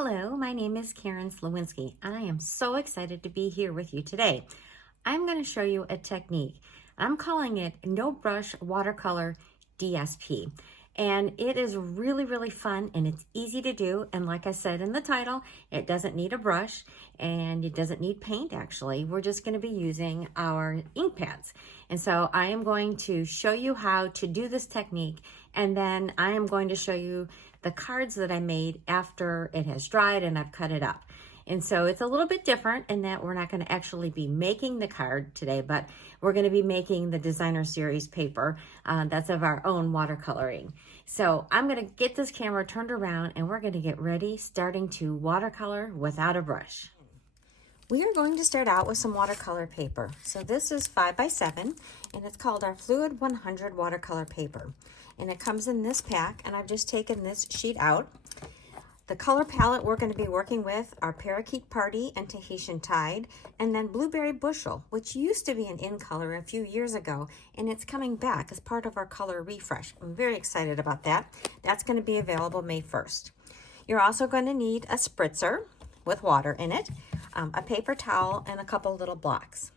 Hello, my name is Karen Slawinski, and I am so excited to be here with you today. I'm going to show you a technique. I'm calling it No Brush Watercolor DSP. And it is really fun and it's easy to do. And like I said in the title, it doesn't need a brush and it doesn't need paint actually. We're just going to be using our ink pads. And so I am going to show you how to do this technique, and then I am going to show you the cards that I made after it has dried and I've cut it up. And so it's a little bit different in that we're not going to actually be making the card today, but we're going to be making the designer series paper that's of our own watercoloring. So I'm going to get this camera turned around and we're going to get ready, starting to watercolor without a brush. We are going to start out with some watercolor paper. So this is 5x7 and it's called our Fluid 100 watercolor paper. And it comes in this pack, and I've just taken this sheet out. The color palette we're going to be working with are Parakeet Party and Tahitian Tide, and then Blueberry Bushel, which used to be an in color a few years ago, and it's coming back as part of our color refresh. I'm very excited about that. That's going to be available May 1st. You're also going to need a spritzer with water in it, a paper towel, and a couple little blocks.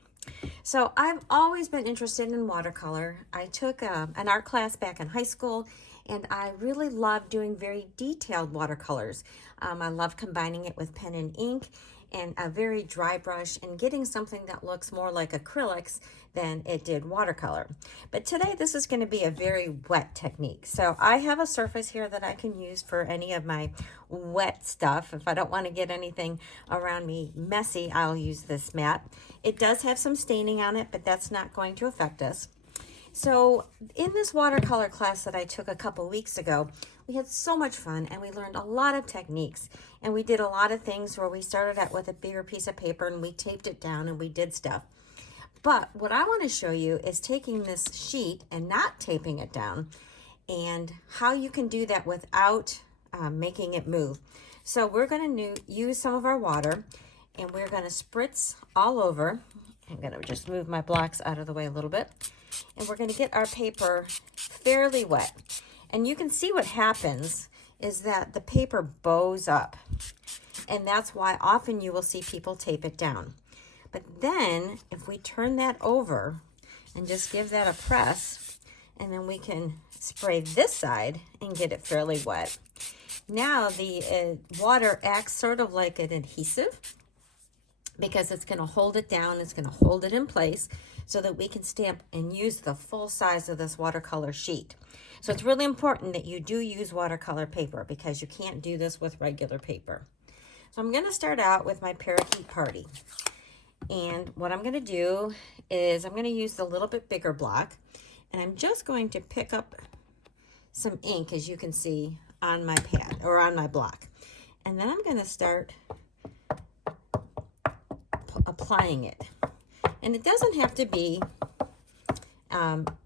So I've always been interested in watercolor. I took an art class back in high school, and I really love doing very detailed watercolors. I love combining it with pen and ink and a very dry brush and getting something that looks more like acrylics than it did watercolor. But today this is going to be a very wet technique. So I have a surface here that I can use for any of my wet stuff. If I don't want to get anything around me messy, I'll use this mat. It does have some staining on it, but that's not going to affect us. So in this watercolor class that I took a couple weeks ago, we had so much fun and we learned a lot of techniques, and we did a lot of things where we started out with a bigger piece of paper and we taped it down and we did stuff. But what I want to show you is taking this sheet and not taping it down, and how you can do that without making it move. So we're going to use some of our water and we're going to spritz all over. I'm going to just move my blocks out of the way a little bit. And we're going to get our paper fairly wet. And you can see what happens is that the paper bows up. And that's why often you will see people tape it down. But then if we turn that over and just give that a press, and then we can spray this side and get it fairly wet. Now the water acts sort of like an adhesive, because it's going to hold it down, it's going to hold it in place so that we can stamp and use the full size of this watercolor sheet. So it's really important that you do use watercolor paper, because you can't do this with regular paper. So I'm going to start out with my Parakeet Party. And what I'm going to do is I'm going to use the little bit bigger block, and I'm just going to pick up some ink, as you can see, on my pad or on my block. And then I'm going to start applying it. And it doesn't have to be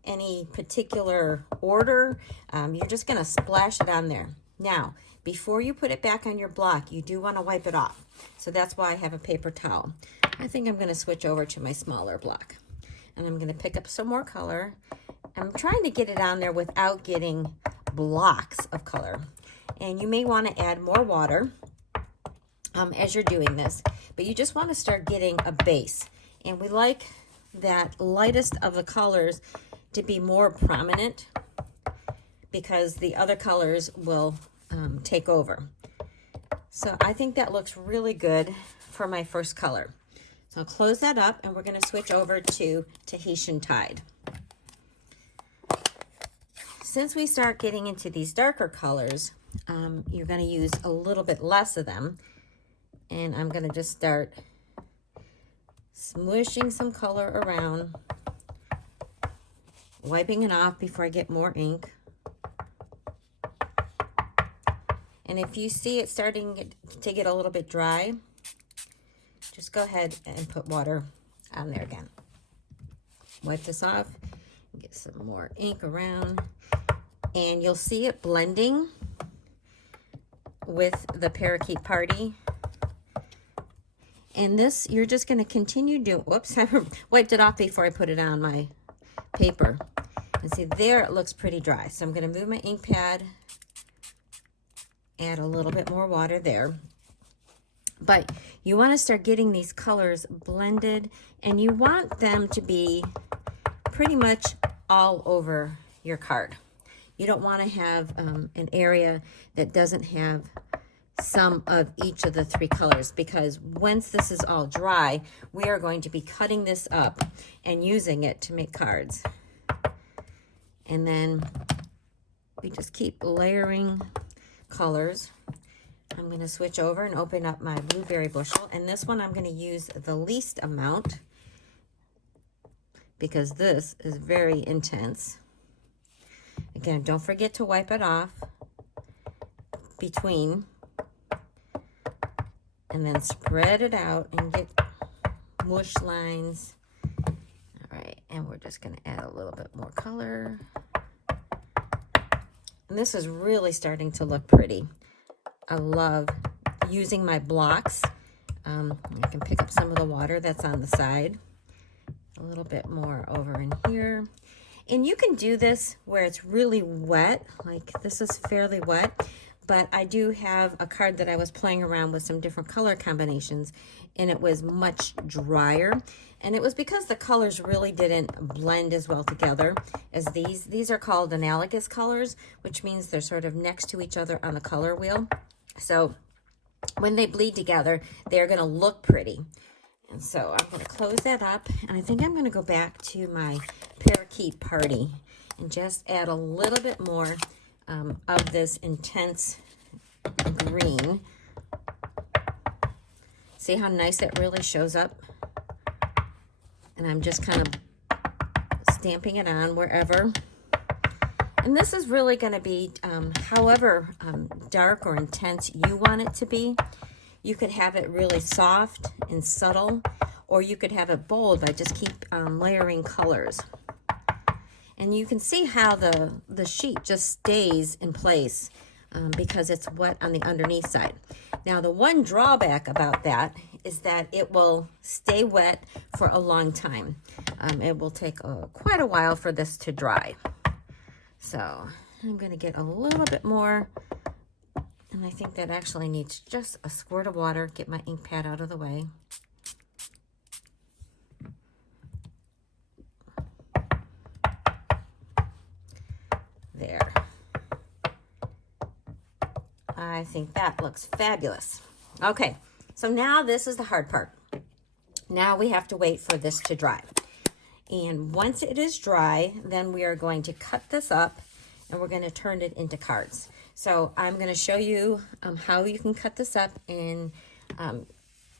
any particular order. You're just going to splash it on there. Now, before you put it back on your block, you do want to wipe it off. So that's why I have a paper towel. I think I'm going to switch over to my smaller block. And I'm going to pick up some more color. I'm trying to get it on there without getting blocks of color. And you may want to add more water as you're doing this, but you just want to start getting a base. And we like that lightest of the colors to be more prominent, because the other colors will take over. So I think that looks really good for my first color. So I'll close that up, and we're going to switch over to Tahitian Tide. Since we start getting into these darker colors, you're going to use a little bit less of them. And I'm going to just start smushing some color around, wiping it off before I get more ink. And if you see it starting to get a little bit dry, just go ahead and put water on there again. Wipe this off, get some more ink around, and you'll see it blending with the Parakeet Party. And this, you're just going to continue doing, whoops, I wiped it off before I put it on my paper. And see, there it looks pretty dry. So I'm going to move my ink pad, add a little bit more water there. But you want to start getting these colors blended, and you want them to be pretty much all over your card. You don't want to have an area that doesn't have some of each of the three colors, because once this is all dry, we are going to be cutting this up and using it to make cards. And then we just keep layering colors. I'm going to switch over and open up my blueberry bushel, and this one I'm going to use the least amount because this is very intense. Again, don't forget to wipe it off between, and then spread it out and get mush lines. All right, and we're just going to add a little bit more color. And this is really starting to look pretty. I love using my blocks. I can pick up some of the water that's on the side. A little bit more over in here. And you can do this where it's really wet, like this is fairly wet, but I do have a card that I was playing around with some different color combinations, and it was much drier. And it was because the colors really didn't blend as well together as these. These are called analogous colors, which means they're sort of next to each other on the color wheel. So when they bleed together, they're going to look pretty. And so I'm going to close that up, and I think I'm going to go back to my parakeet party and just add a little bit more of this intense green. See how nice it really shows up? And I'm just kind of stamping it on wherever. And this is really going to be however dark or intense you want it to be. You could have it really soft and subtle, or you could have it bold by just keep layering colors. And you can see how the sheet just stays in place because it's wet on the underneath side. Now, the one drawback about that is that it will stay wet for a long time. It will take quite a while for this to dry. So I'm going to get a little bit more, and I think that actually needs just a squirt of water. Get my ink pad out of the way. There. I think that looks fabulous. Okay, so now this is the hard part. Now we have to wait for this to dry. And once it is dry, then we are going to cut this up and we're going to turn it into cards. So I'm going to show you how you can cut this up in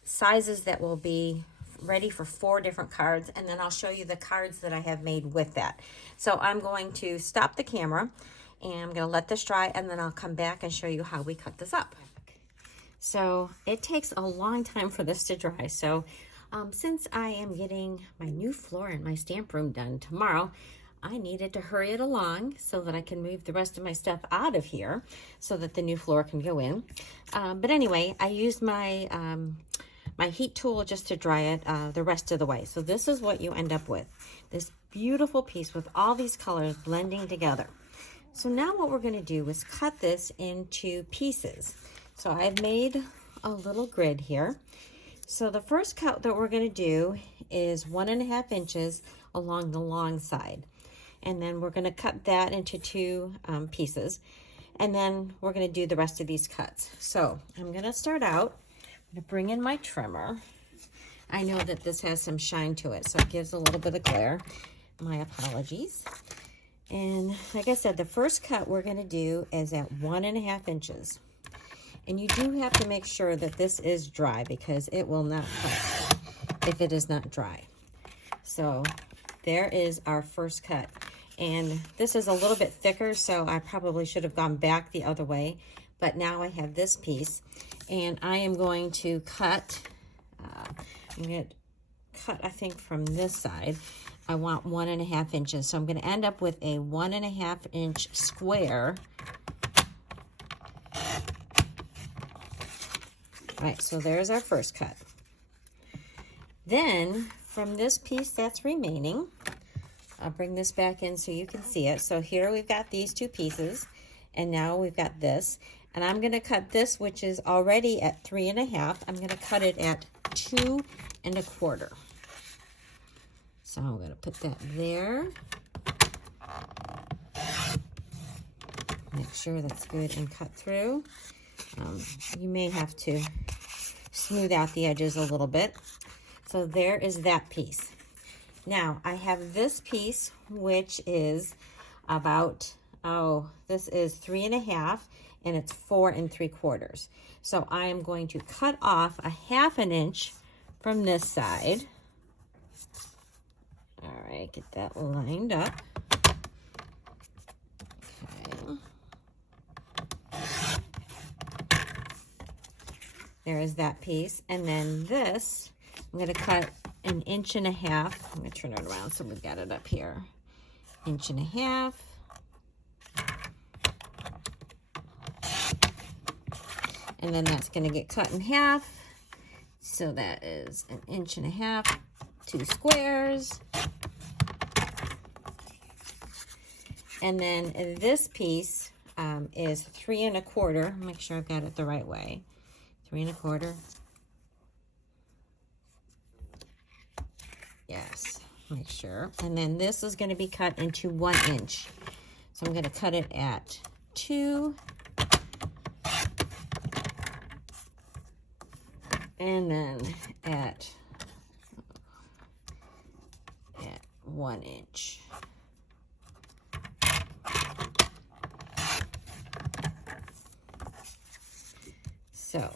sizes that will be ready for 4 different cards, and then I'll show you the cards that I have made with that. So I'm going to stop the camera and I'm going to let this dry, and then I'll come back and show you how we cut this up. So it takes a long time for this to dry. So since I am getting my new floor in my stamp room done tomorrow, I needed to hurry it along so that I can move the rest of my stuff out of here so that the new floor can go in. But anyway, I used my my heat tool just to dry it the rest of the way. So this is what you end up with, this beautiful piece with all these colors blending together. So now what we're going to do is cut this into pieces. So I've made a little grid here. So the first cut that we're going to do is 1.5 inches along the long side. And then we're going to cut that into 2 pieces. And then we're going to do the rest of these cuts. So I'm going to start out. I'm going to bring in my trimmer. I know that this has some shine to it, so it gives a little bit of glare. My apologies. And like I said, the first cut we're going to do is at 1.5 inches. And you do have to make sure that this is dry because it will not cut if it is not dry. So there is our first cut. And this is a little bit thicker, so I probably should have gone back the other way. But now I have this piece, and I am going to cut, I think from this side, I want 1.5 inches. So I'm going to end up with a 1.5 inch square. All right, so there's our first cut. Then from this piece that's remaining, I'll bring this back in so you can see it. So here we've got these 2 pieces, and now we've got this. And I'm going to cut this, which is already at 3.5. I'm going to cut it at 2.25. So I'm going to put that there. Make sure that's good and cut through. You may have to smooth out the edges a little bit. So there is that piece. Now I have this piece, which is about, this is 3.5 and it's 4.75. So I am going to cut off a 1/2 inch from this side. All right, get that lined up. Okay. There is that piece. And then this, I'm going to cut 1.5 inches. I'm going to turn it around so we've got it up here. 1.5 inches. And then that's going to get cut in half. So that is 1.5 inches, 2 squares. And then this piece is 3.25. Make sure I've got it the right way. 3.25. Yes, make sure. And then this is going to be cut into 1 inch. So I'm going to cut it at 2. And then at 1 inch. So,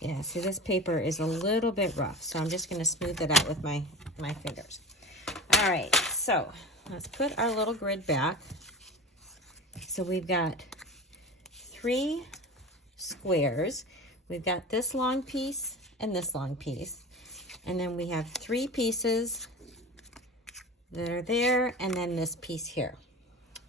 yeah, see this paper is a little bit rough, so I'm just going to smooth it out with my fingers. All right, so let's put our little grid back. So we've got 3 squares. We've got this long piece and this long piece. And then we have 3 pieces that are there, and then this piece here.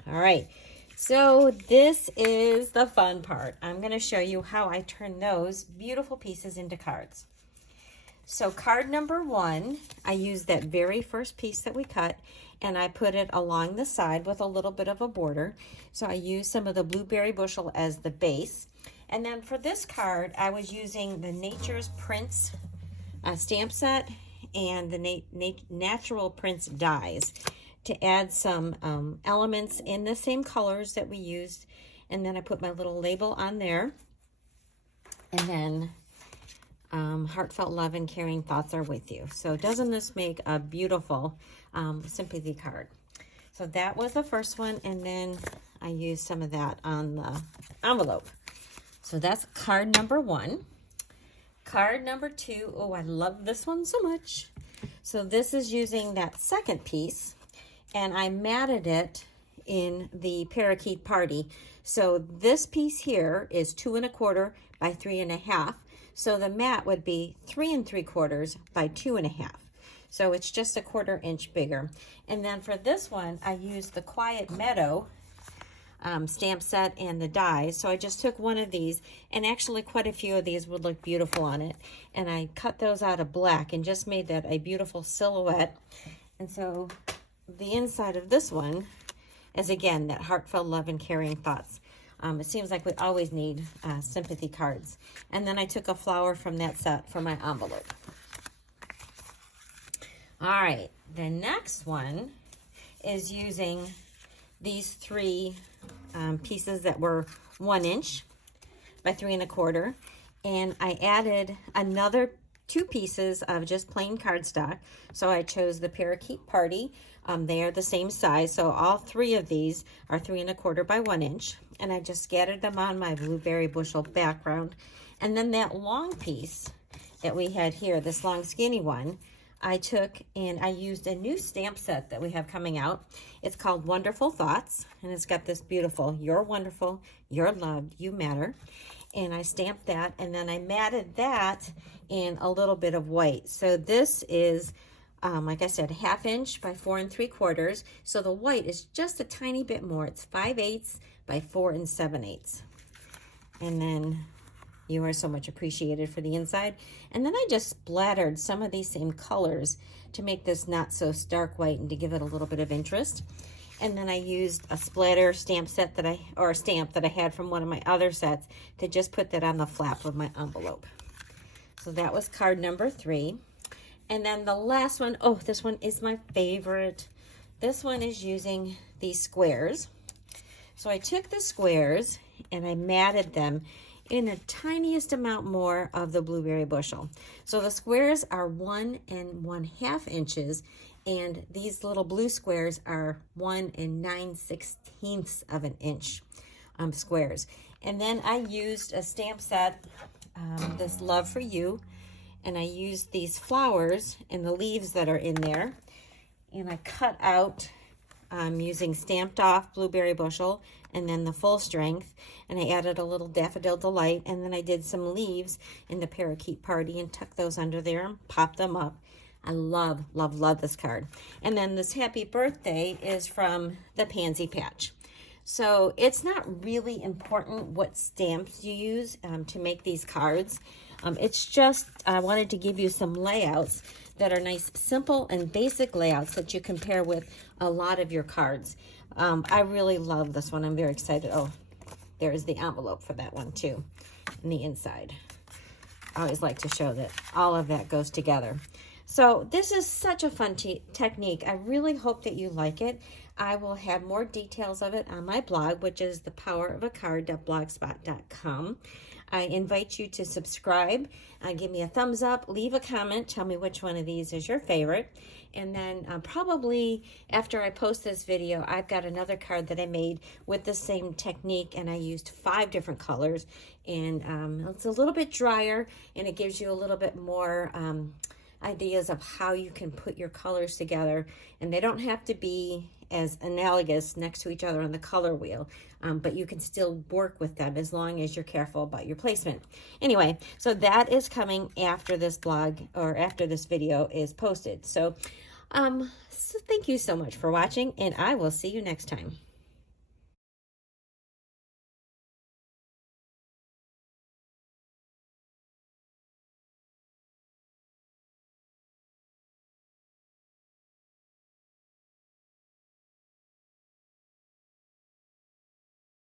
All right, so this is the fun part. I'm going to show you how I turn those beautiful pieces into cards. So card number 1, I used that very first piece that we cut, and I put it along the side with a little bit of a border. So I used some of the blueberry bushel as the base. And then for this card, I was using the Nature's Prints stamp set and the Natural Prints dies to add some elements in the same colors that we used. And then I put my little label on there. And then heartfelt love and caring thoughts are with you. So doesn't this make a beautiful sympathy card? So that was the first one. And then I used some of that on the envelope. So that's card number 1. Card number 2, oh, I love this one so much. So this is using that second piece, and I matted it in the Parakeet Party. So this piece here is 2.25 by 3.5. So the mat would be 3.75 by 2.5. So it's just 1/4 inch bigger. And then for this one, I used the Quiet Meadow stamp set and the dies. So I just took one of these, and actually quite a few of these would look beautiful on it. And I cut those out of black and just made that a beautiful silhouette. And so the inside of this one is, again, that heartfelt love and caring thoughts. It seems like we always need sympathy cards. And then I took a flower from that set for my envelope. All right, the next one is using these 3 pieces that were 1 inch by 3.25, and I added another 2 pieces of just plain cardstock. So I chose the Parakeet Party. They are the same size, so all 3 of these are 3.25 by 1 inch, and I just scattered them on my blueberry bushel background. And then that long piece that we had here, this long skinny one, I took and I used a new stamp set that we have coming out. It's called Wonderful Thoughts, and it's got this beautiful, you're wonderful, you're loved, you matter. And I stamped that, and then I matted that in a little bit of white. So this is, like I said, 1/2 inch by 4.75. So the white is just a tiny bit more. It's 5/8 by 4 7/8. And then you are so much appreciated for the inside. And then I just splattered some of these same colors to make this not so stark white and to give it a little bit of interest. And then I used a splatter stamp set or a stamp that I had from one of my other sets to just put that on the flap of my envelope. So that was card number 3. And then the last one, oh, this one is my favorite. This one is using these squares. So I took the squares and I matted them in the tiniest amount more of the blueberry bushel. So the squares are 1 1/2 inches, and these little blue squares are 1 9/16 of an inch squares. And then I used a stamp set, this Love for You, and I used these flowers and the leaves that are in there, and I cut out using Stamped Off blueberry bushel and then the full strength, and I added a little Daffodil Delight, and then I did some leaves in the Parakeet Party and tucked those under there and popped them up. I love, love, love this card. And then this Happy Birthday is from the Pansy Patch. So it's not really important what stamps you use to make these cards. It's just, I wanted to give you some layouts that are nice, simple, and basic layouts that you can pair with a lot of your cards. I really love this one. I'm very excited. Oh, there's the envelope for that one too, on the inside. I always like to show that all of that goes together. So this is such a fun technique. I really hope that you like it. I will have more details of it on my blog, which is thepowerofacard.blogspot.com. I invite you to subscribe, give me a thumbs up, leave a comment, tell me which one of these is your favorite. And then probably after I post this video, I've got another card that I made with the same technique, and I used 5 different colors. And it's a little bit drier, and it gives you a little bit more ideas of how you can put your colors together, and they don't have to be as analogous next to each other on the color wheel, but you can still work with them as long as you're careful about your placement. Anyway, so that is coming after this blog, or after this video is posted. So thank you so much for watching, and I will see you next time.